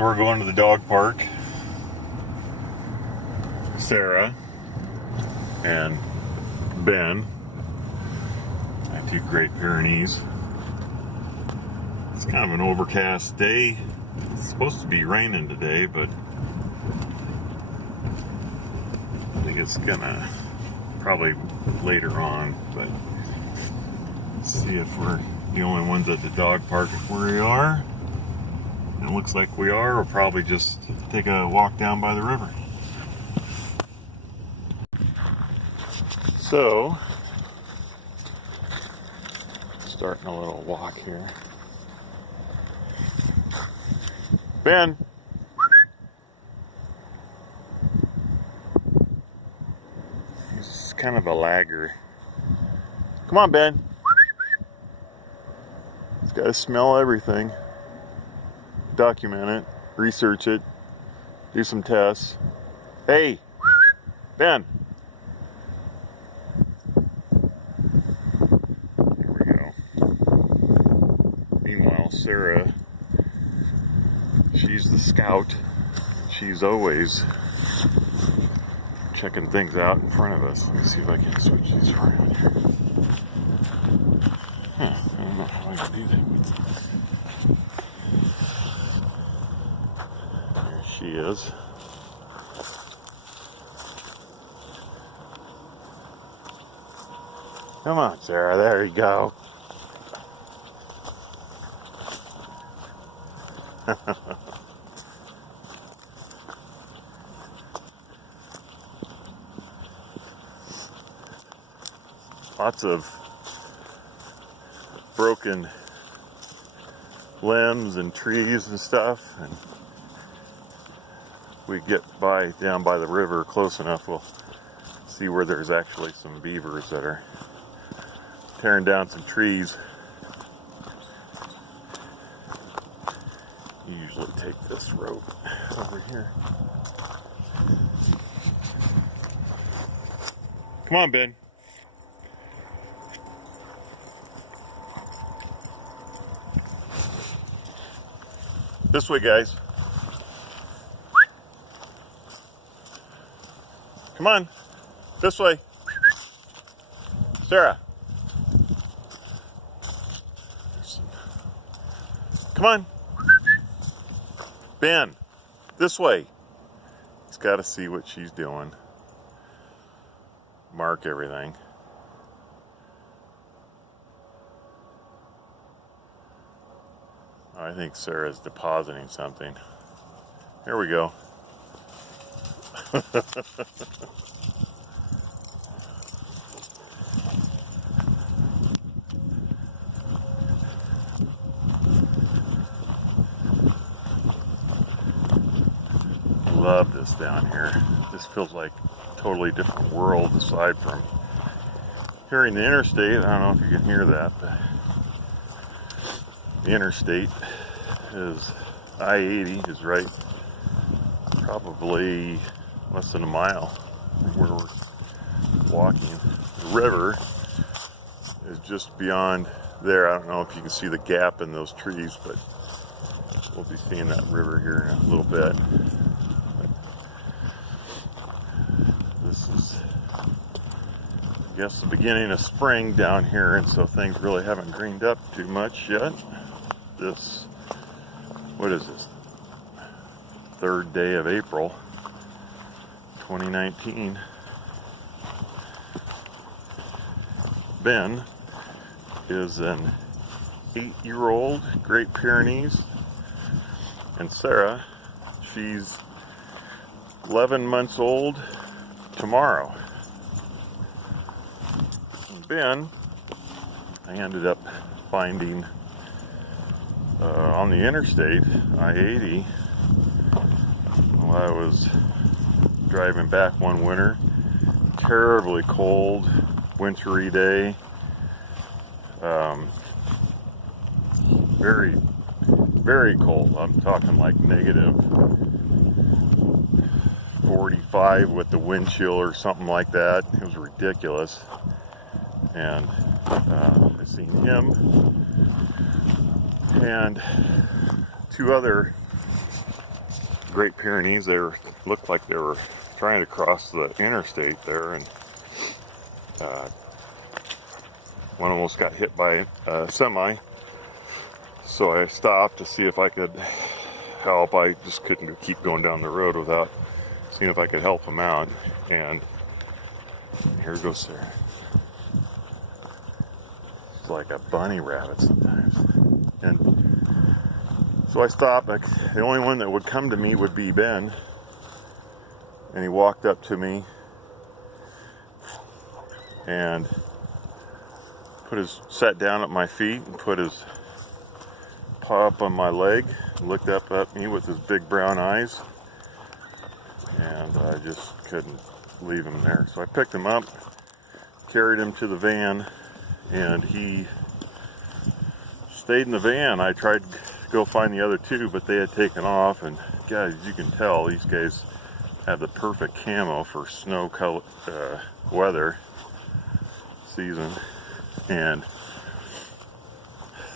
So we're going to the dog park. Sarah and Ben, my two Great Pyrenees. It's kind of an overcast day. It's supposed to be raining today, but I think it's gonna probably later on. But let's see if we're the only ones at the dog park. If we are, and it looks like we are, we'll probably just take a walk down by the river. So, starting a little walk here. Ben! He's kind of a lagger. Come on, Ben! He's got to smell everything. Document it, research it, do some tests. Hey! Ben! Meanwhile, Sarah, she's the scout. She's always checking things out in front of us. Let me see if I can switch these around here. I don't know how I can do that. There she is. Come on, Sarah. There you go. Lots of broken limbs and trees and stuff, and if we get down by the river close enough, we'll see where there's actually some beavers that are tearing down some trees. You usually take this rope over here. Come on, Ben. This way, guys. Come on. This way. Sarah. Come on. Ben. This way. He's got to see what she's doing. Mark everything. I think Sarah's depositing something. Here we go. Love this down here. This feels like a totally different world aside from hearing the interstate. I don't know if you can hear that, but the interstate is I-80 is right probably less than a mile from where we're walking. The river is just beyond there. I don't know if you can see the gap in those trees, but we'll be seeing that river here in a little bit. This is, I guess, the beginning of spring down here, and so things really haven't greened up too much yet. This, what is this? 3rd day of April, 2019. Ben is an 8-year-old Great Pyrenees, and Sarah, she's 11 months old tomorrow. And Ben, I ended up finding on the interstate, I-80, while I was driving back one winter. Terribly cold, wintry day. Very, very cold. I'm talking like negative 45 with the wind chill or something like that. It was ridiculous. And I seen him and 2 other Great Pyrenees. Looked like they were trying to cross the interstate there, and one almost got hit by a semi. So I stopped to see if I could help. I just couldn't keep going down the road without seeing if I could help him out. And here goes Sarah. It's like a bunny rabbit sometimes. And so I stopped. The only one that would come to me would be Ben. And he walked up to me and sat down at my feet and put his paw up on my leg, looked up at me with his big brown eyes, and I just couldn't leave him there. So I picked him up, carried him to the van, and he stayed in the van. I tried to go find the other two, but they had taken off, and guys, you can tell these guys have the perfect camo for snow color, weather season. And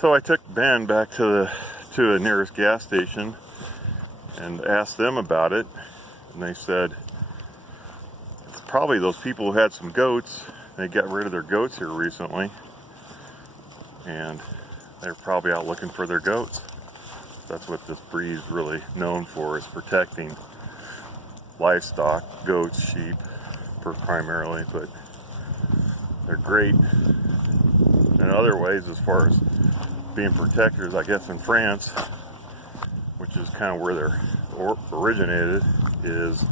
so I took Ben back to the nearest gas station and asked them about it, and they said it's probably those people who had some goats. They got rid of their goats here recently, and they're probably out looking for their goats. That's what this breed is really known for, is protecting livestock, goats, sheep primarily, but they're great in other ways as far as being protectors. I guess in France, which is kind of where they're originated, is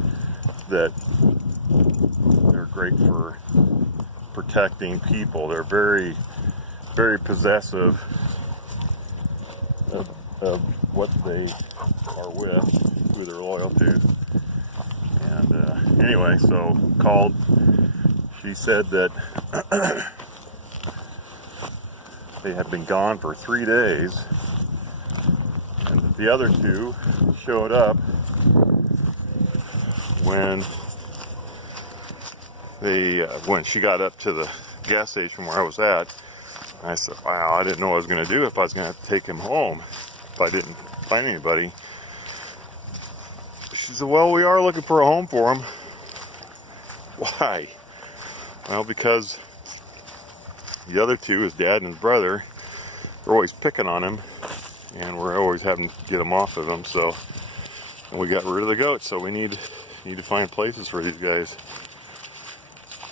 that they're great for protecting people. They're very, very possessive of what they are with, who they're loyal to. And anyway, so called. She said that they had been gone for 3 days, and that the other two showed up when she got up to the gas station where I was at. I said, wow, I didn't know what I was going to do if I was going to have to take him home if I didn't find anybody. She said, well, we are looking for a home for him. Why? Well, because the other two, his dad and his brother, they're always picking on him, and we're always having to get him off of him. So, and we got rid of the goats, so we need to find places for these guys.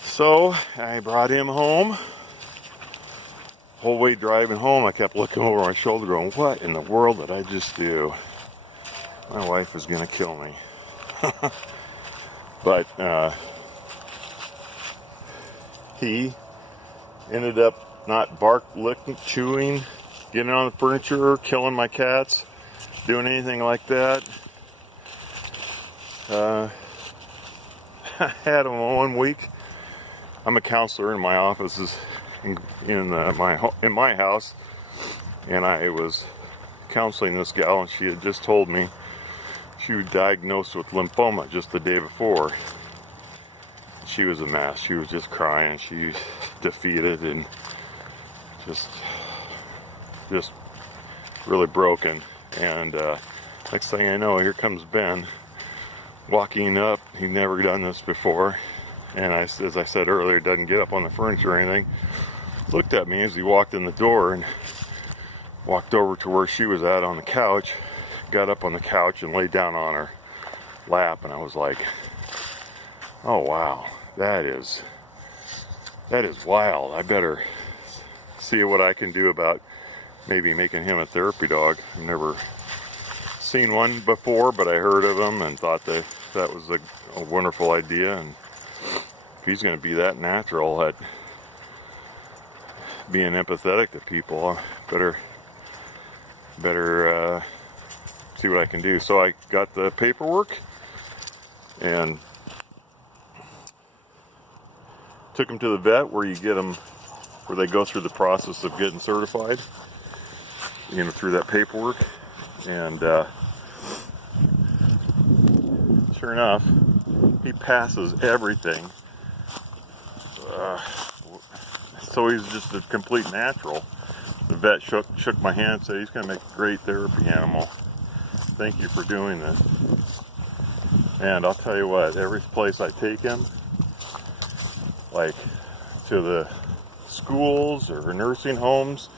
So I brought him home. Whole way driving home, I kept looking over my shoulder, going, "What in the world did I just do? My wife is gonna kill me." But he ended up not licking, chewing, getting on the furniture, killing my cats, doing anything like that. I had him 1 week. I'm a counselor, and my office is in my house, and I was counseling this gal, and she had just told me she was diagnosed with lymphoma just the day before. She was a mess. She was just crying. She was defeated and just really broken. And next thing I know, here comes Ben walking up. He'd never done this before, and as I said earlier, doesn't get up on the furniture or anything. Looked at me as he walked in the door and walked over to where she was at on the couch, got up on the couch and laid down on her lap, and I was like, oh wow, that is wild. I better see what I can do about maybe making him a therapy dog. I've never seen one before, but I heard of them and thought that was a wonderful idea. And if he's going to be that natural at being empathetic to people, better see what I can do. So I got the paperwork and took him to the vet where they go through the process of getting certified, through that paperwork. And sure enough, he passes everything. So he's just a complete natural. The vet shook my hand and said he's going to make a great therapy animal. thank you for doing this. And I'll tell you what, every place I take him, like to the schools or nursing homes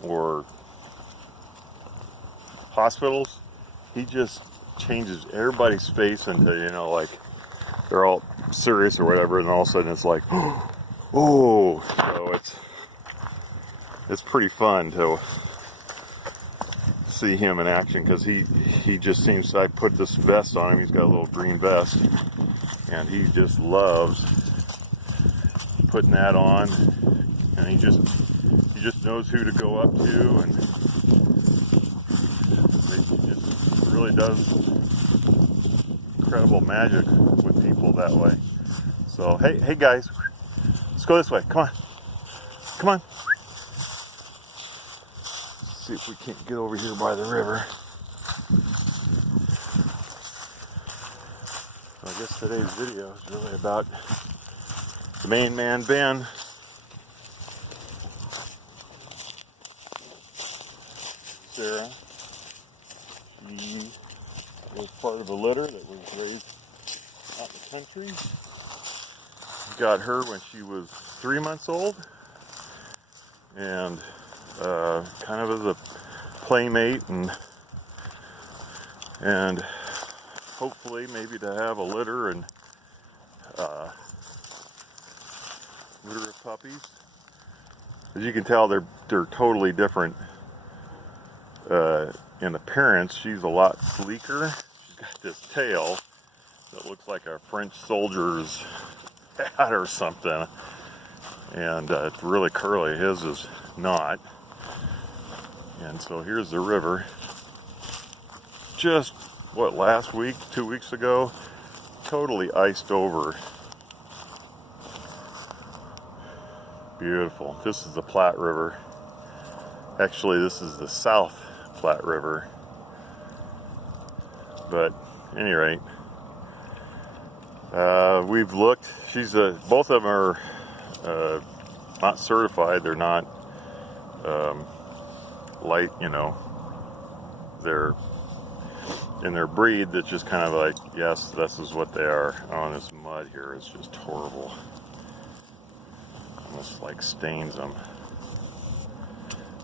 or hospitals, he just changes everybody's face into, you know, like they're all serious or whatever, and all of a sudden it's like, oh, so it's pretty fun to see him in action, because he just seems, I put this vest on him, he's got a little green vest, and he just loves putting that on, and he just knows who to go up to, and he just really does incredible magic with people that way. So hey guys, let's go this way. Come on. Let's see if we can't get over here by the river. So I guess today's video is really about the main man, Ben. Sarah, she was part of a litter that was raised out in the country. Got her when she was 3 months old, and kind of as a playmate, and hopefully maybe to have a litter and litter of puppies. As you can tell, they're totally different in appearance. She's a lot sleeker. She's got this tail that looks like a French soldier's hat or something, and it's really curly. His is not. And so here's the river. Just last week, 2 weeks ago, totally iced over. Beautiful. This is the Platte River. Actually, this is the South Platte River. But at any rate, we've looked. Both of them are not certified. They're not light, you know. They're in their breed. That's just kind of like, yes, this is what they are. Oh, this mud here is just horrible. Almost like stains them.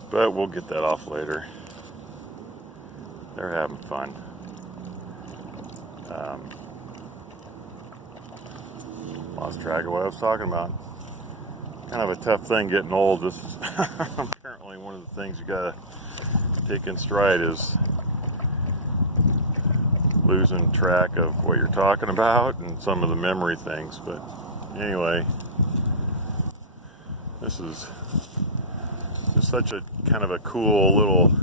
But we'll get that off later. They're having fun. Lost track of what I was talking about. Kind of a tough thing getting old. This is apparently one of the things you gotta take in stride, is losing track of what you're talking about and some of the memory things. But anyway, this is just such a kind of a cool little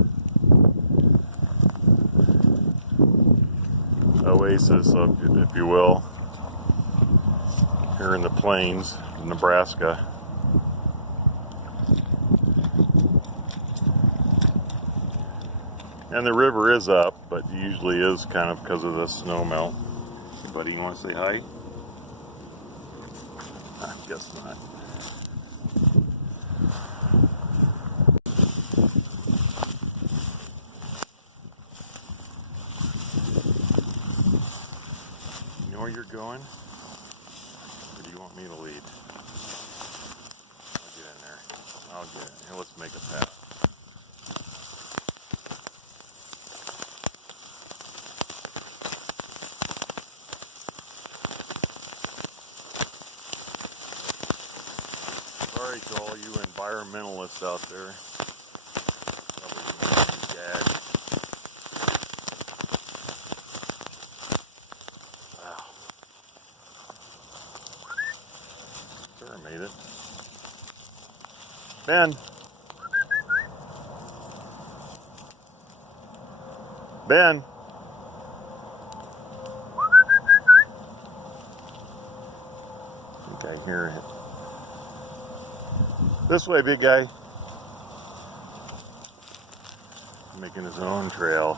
oasis, if you will, here in the plains of Nebraska. And the river is up, but usually is kind of because of the snow melt. Hey buddy, you want to say hi? I guess not. You know where you're going? Or do you want me to lead? I'll get in there. I'll get in. Here, let's make a path. Sorry to all you environmentalists out there. Probably gonna be gagged. Wow. Sure made it. Ben. Ben. I think I hear it. This way, big guy. Making his own trail.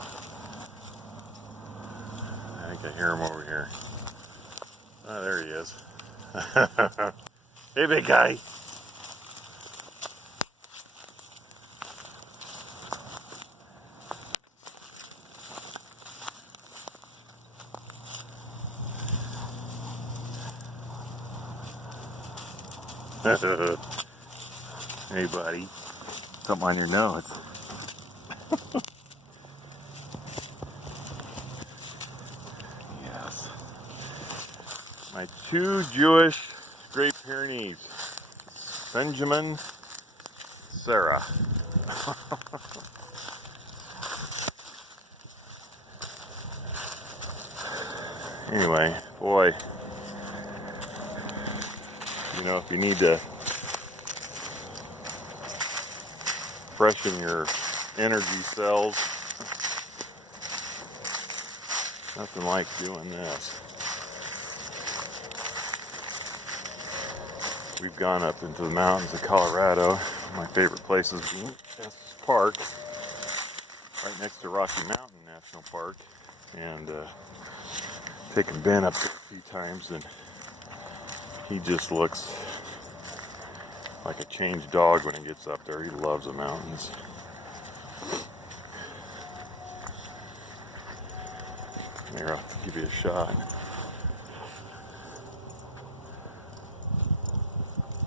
I think I hear him over here. Oh, there he is. Hey, big guy. Hey, buddy. Something on your nose. Yes. My two Jewish Great Pyrenees. Benjamin, Sarah. Anyway, boy, you know, if you need to freshen your energy cells, nothing like doing this. We've gone up into the mountains of Colorado. My favorite places being Estes Park, right next to Rocky Mountain National Park, and taken Ben up there a few times, and he just looks like a changed dog when he gets up there. He loves the mountains. Here, I'll give you a shot.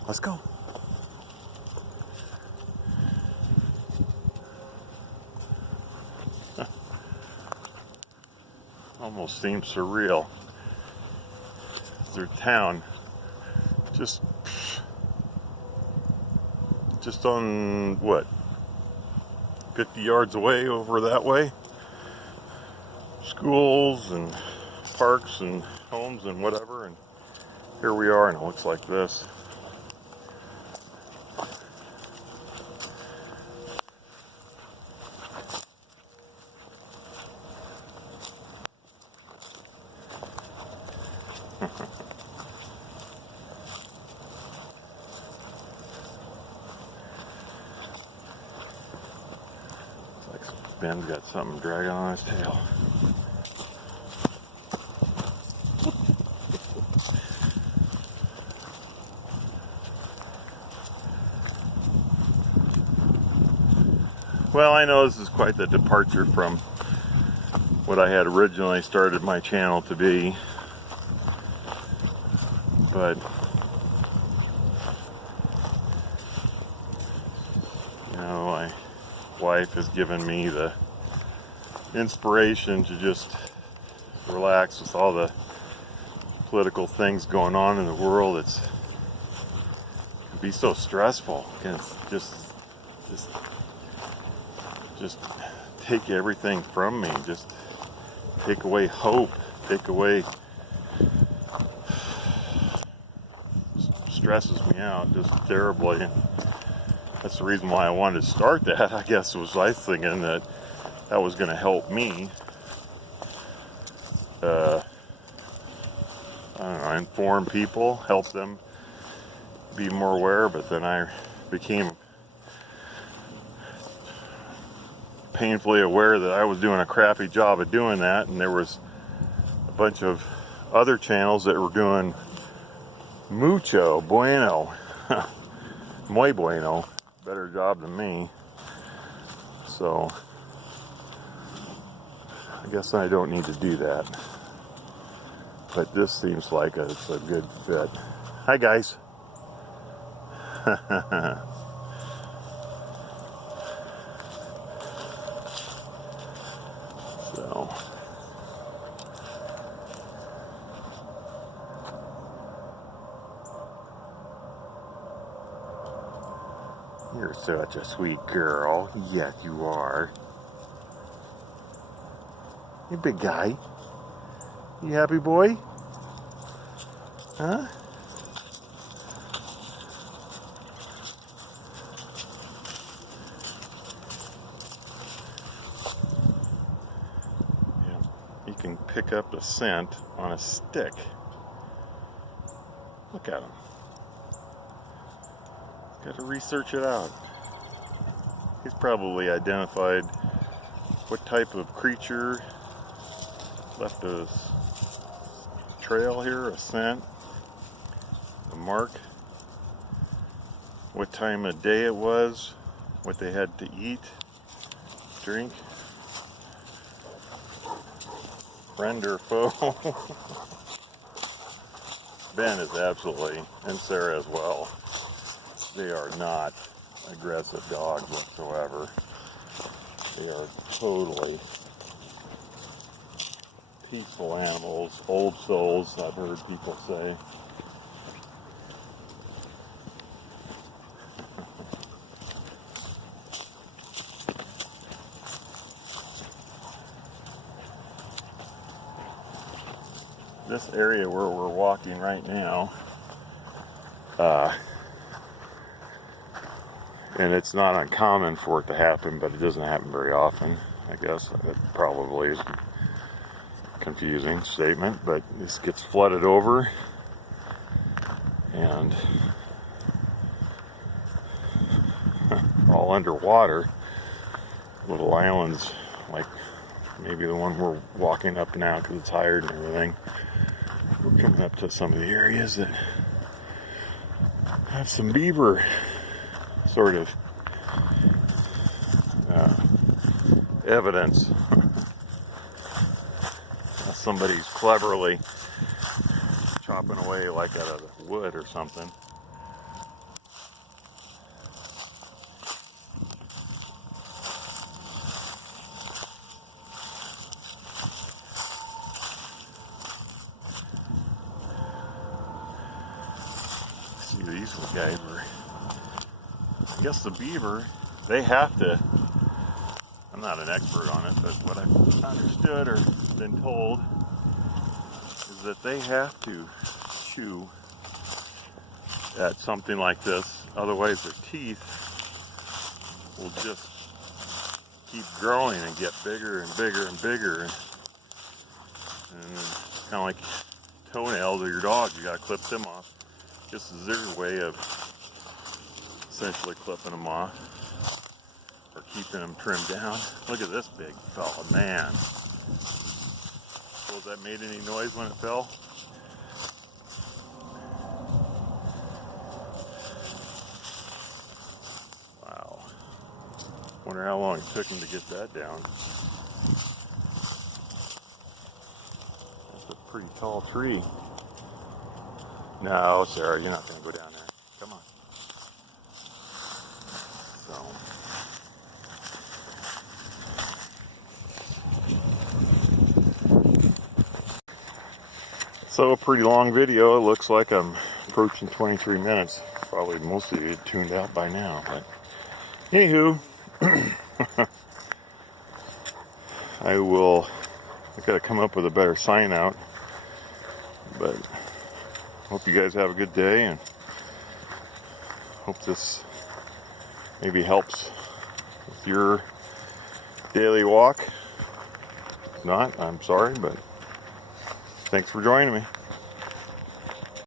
Let's go. Almost seems surreal. Their town just on what, 50 yards away over that way. Schools and parks and homes and whatever, and here we are, and it looks like this. Ben's got something dragging on his tail. Well, I know this is quite the departure from what I had originally started my channel to be, but you know, my wife has given me the inspiration to just relax with all the political things going on in the world. It can be so stressful. It can just take everything from me. Just take away hope. Take away. Stresses me out just terribly. And that's the reason why I wanted to start that. I guess was I was thinking that was going to help me. I don't know, inform people, help them be more aware. But then I became painfully aware that I was doing a crappy job of doing that, and there was a bunch of other channels that were doing mucho bueno, muy bueno, better job than me. So I guess I don't need to do that. But this seems like it's a good fit. Hi guys. So you're such a sweet girl. Yes, you are. Hey, big guy. You happy boy? Huh? Yeah. You can pick up a scent on a stick. Look at him. Got to research it out. He's probably identified what type of creature left a trail here, a scent, a mark, what time of day it was, what they had to eat, drink, friend or foe. Ben is absolutely, and Sarah as well, They are not aggressive dogs whatsoever. They are totally peaceful animals, old souls, I've heard people say. This area where we're walking right now, and it's not uncommon for it to happen, but it doesn't happen very often, I guess. It probably is a confusing statement, but this gets flooded over, and all underwater. Little islands, like maybe the one we're walking up now because it's higher and everything. We're coming up to some of the areas that have some beaver sort of evidence. Somebody's cleverly chopping away like out of the wood or something. See, these guys were, I guess the beaver, they have to, I'm not an expert on it, but what I've understood or been told is that they have to chew at something like this, otherwise their teeth will just keep growing and get bigger and bigger and bigger. And it's kind of like toenails of your dog, you gotta clip them off. This is their way of essentially clipping them off or keeping them trimmed down. Look at this big fella, man. Suppose that made any noise when it fell? Wow. Wonder how long it took him to get that down. That's a pretty tall tree. No, Sarah, you're not going to go down there. Come on. So a pretty long video. It looks like I'm approaching 23 minutes. Probably most of you tuned out by now. But anywho, I got to come up with a better sign out. But hope you guys have a good day, and hope this maybe helps with your daily walk. If not, I'm sorry, but thanks for joining me.